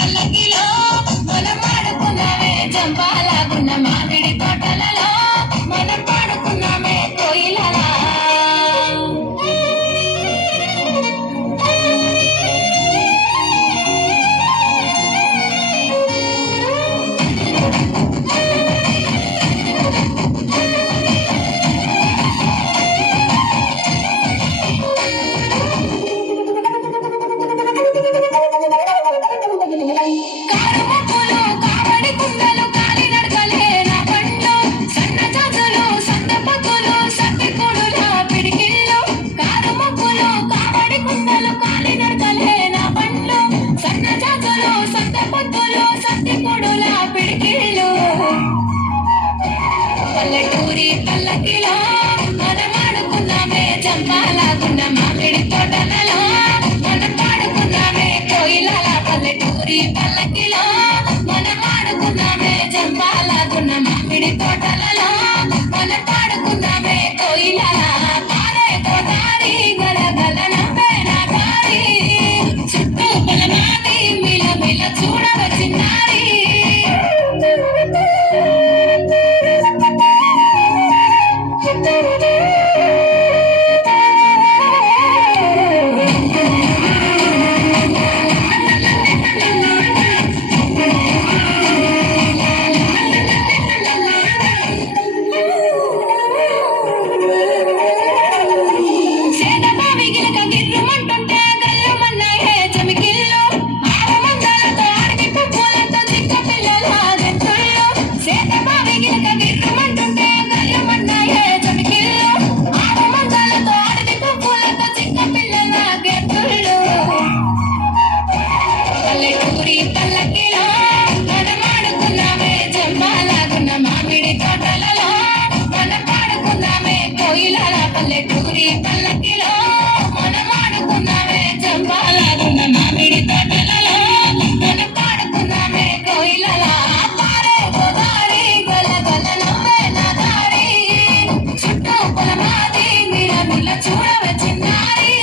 పల్లకిలో మనం పాడుకున్నామే జంపాలాగున్న మామిడి తోటలలో మనం పాడుకున్నామే కోయిలలా పల్లెటూరి పల్లకిలో మనం ఆడుకున్నామే చంపాలాగున్న మామిడి తోటలలో మనం పాడుకున్నామే కోయిలల పల్లెటూరి పల్లకిలో మనం ఆడుకున్నామే చంపాలాగున్న మామిడి తోటలలో మనం పాడుకున్నామే కోయిలల పారే గోదారి గలగల నవ్వే నా దారి చుట్టూ పొలమాది మిల మిల చూడవచ్చినారి పల్లకిలో మనం ఆడుకున్నామే జంపాలాగున్న మామిడి తోటలలో మనం పాడుకున్నామే కోయిలల పల్లెటూరి పల్లకిలో మనం ఆడుకున్నామే జంపాలాగున్న మామిడి తోటలలో మనం పాడుకున్నామే కోయిలల పారే గోదారి గలగల నవ్వే నా దారి చుట్టూ పొలమాది మిల మిల చూడవచ్చినారి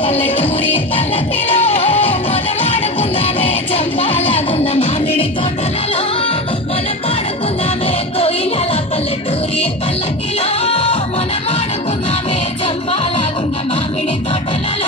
పల్లెటూరి పల్లకిలో మనం ఆడుకున్నామే చంపాలాగున్న మామిడి తోటలలో మనం పాడుకున్నామే కోయిలల పల్లెటూరి పల్లకిలో మనం ఆడుకున్నామే చంపాలాగున్న మామిడి తోటలలో